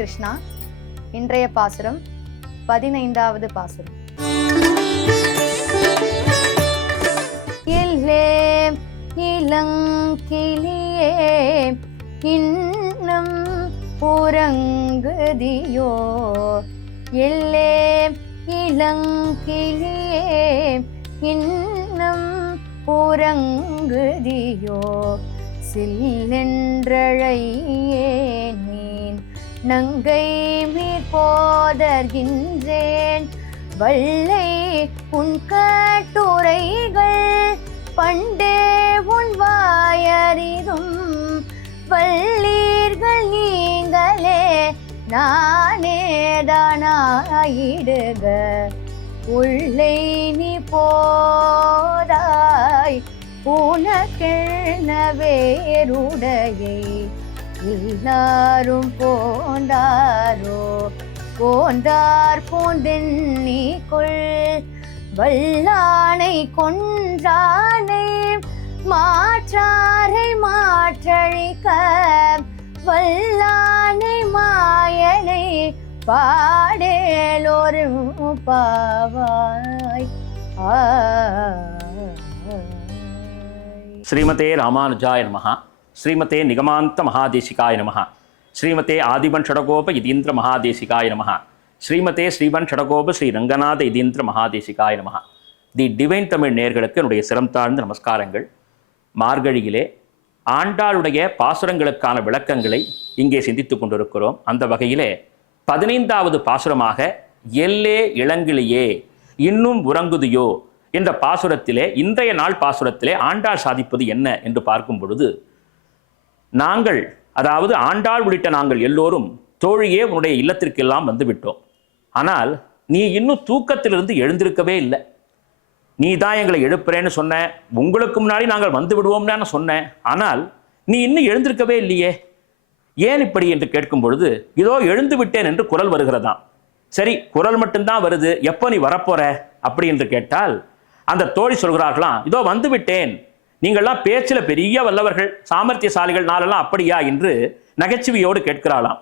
கிருஷ்ணா. இன்றைய பாசுரம் 15வது பாசுரம். எல்லே இளங்கிளியே இன்னும் உறங்குதியோ, எல்லே இளங்கிளியே இன்னும் உறங்குதியோ, சில்லென்றழையேன் மீன் நங்கை மீர் போதர்கின்றேன், வள்ளை உன் கட்டுரைகள் பண்டே உன் வாயறிதும், வள்ளீர்கள் நீங்களே நானேதானாயிடுக, உள்ளே நீ போதாய் உனக்கென்ன வேறுடையை, எல்லாரும் போந்தாரோ போந்தார் போந்தென்னிக்குள், வல்லானை கொன்றானை மாற்றாரை மாற்றழிக்க, வல்லானை மாயனை பாடேலோரும் பாவாய். ஸ்ரீமதே ராமானுஜாய நமஹ. ஸ்ரீமதே நிகமாந்த மகாதேசிகாய நமஹ. ஸ்ரீமதே ஆதிபன் ஷடகோப இதீந்திர மகாதேசிகாய நமஹ. ஸ்ரீமதே ஸ்ரீவன் ஷடகோப ஸ்ரீ ரங்கநாத இதீந்திர மகாதேசிகாய நமஹ. தி டிவைன் தமிழ் நேயர்களுக்கு என்னுடைய சிரம் தாழ்ந்த நமஸ்காரங்கள். மார்கழியிலே ஆண்டாளுடைய பாசுரங்களுக்கான விளக்கங்களை இங்கே சிந்தித்துக் கொண்டிருக்கிறோம். அந்த வகையிலே 15வது பாசுரமாக எல்லே இளங்கிளியே இன்னும் உறங்குதியோ என்ற பாசுரத்திலே, இன்றைய நாள் பாசுரத்திலே ஆண்டாள் சாதிப்பது என்ன என்று பார்க்கும் பொழுது, நாங்கள், அதாவது ஆண்டாள் உள்ளிட்ட நாங்கள் எல்லோரும் தோழியே உன்னுடைய இல்லத்திற்கெல்லாம் வந்துவிட்டோம். ஆனால் நீ இன்னும் தூக்கத்திலிருந்து எழுந்திருக்கவே இல்லை. நீ தான் எங்களை எழுப்புறேன்னு சொன்ன, உங்களுக்கு முன்னாடி நாங்கள் வந்து விடுவோம்னு சொன்னேன். ஆனால் நீ இன்னும் எழுந்திருக்கவே இல்லையே, ஏன் இப்படி என்று கேட்கும் பொழுது, இதோ எழுந்து விட்டேன் என்று குரல் வருகிறதாம். சரி, குரல் மட்டும்தான் வருது, எப்போ நீ வரப்போற அப்படி என்று கேட்டால் அந்த தோழி சொல்கிறார்களாம், இதோ வந்து விட்டேன், நீங்கள்லாம் பேச்சில் பெரிய வல்லவர்கள், சாமர்த்தியசாலிகள், நாளெல்லாம் அப்படியா என்று நகைச்சுவையோடு கேட்கிறாளாம்.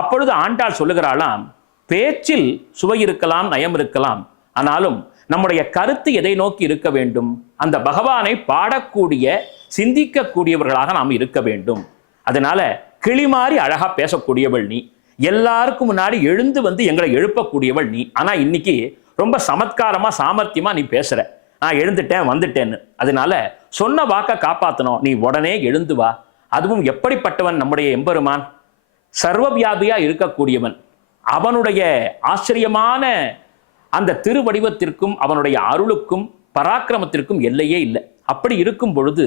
அப்பொழுது ஆண்டாள் சொல்லுகிறாளாம், பேச்சில் சுவை இருக்கலாம், நயம் இருக்கலாம், ஆனாலும் நம்முடைய கருத்து எதை நோக்கி இருக்க வேண்டும்? அந்த பகவானை பாடக்கூடிய, சிந்திக்கக்கூடியவர்களாக நாம் இருக்க வேண்டும். அதனால கிளிமாறி அழகா பேசக்கூடியவள் நீ, எல்லாருக்கும் முன்னாடி எழுந்து வந்து எங்களை எழுப்பக்கூடியவள் நீ. ஆனா இன்னைக்கு ரொம்ப சமத்காரமா சாமர்த்தியமா நீ பேசுற, நான் எழுந்துட்டேன் வந்துட்டேன்னு. அதனால சொன்ன வாக்க காப்பாற்றணும், நீ உடனே எழுந்து வா. அதுவும் எப்படிப்பட்டவன் நம்முடைய எம்பெருமான்? சர்வவியாபியா இருக்கக்கூடியவன். அவனுடைய ஆச்சரியமான அந்த திருவடிவத்திற்கும் அவனுடைய அருளுக்கும் பராக்கிரமத்திற்கும் எல்லையே இல்லை. அப்படி இருக்கும் பொழுது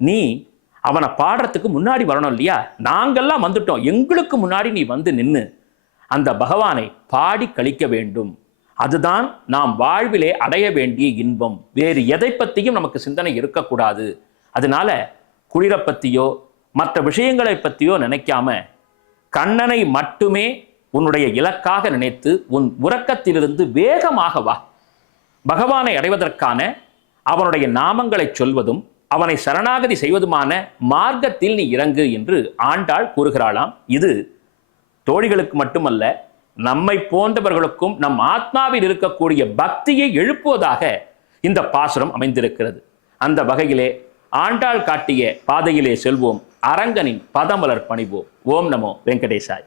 நீ அவனை பாடுறதுக்கு முன்னாடி வரணும் இல்லையா? நாங்கள்லாம் வந்துட்டோம், எங்களுக்கு முன்னாடி நீ வந்து நின்று அந்த பகவானை பாடி கழிக்க வேண்டும். அதுதான் நாம் வாழ்விலே அடைய வேண்டிய இன்பம். வேறு எதை பற்றியும் நமக்கு சிந்தனை இருக்கக்கூடாது. அதனால குளிரை பற்றியோ மற்ற விஷயங்களை பற்றியோ நினைக்காம கண்ணனை மட்டுமே உன்னுடைய இலக்காக நினைத்து உன் உறக்கத்திலிருந்து வேகமாக வா. பகவானை அடைவதற்கான அவனுடைய நாமங்களை சொல்வதும் அவனை சரணாகதி செய்வதுமான மார்க்கத்தில் நீ இறங்கு என்று ஆண்டாள் கூறுகிறாளாம். இது தோழிகளுக்கு மட்டுமல்ல, நம்மை போன்றவர்களுக்கும் நம் ஆத்மாவில் இருக்கக்கூடிய பக்தியை எழுப்புவதாக இந்த பாசுரம் அமைந்திருக்கிறது. அந்த வகையிலே ஆண்டாள் காட்டிய பாதையிலே செல்வோம், அரங்கனின் பதமலர் பணிவோம். ஓம் நமோ வெங்கடேசாய்.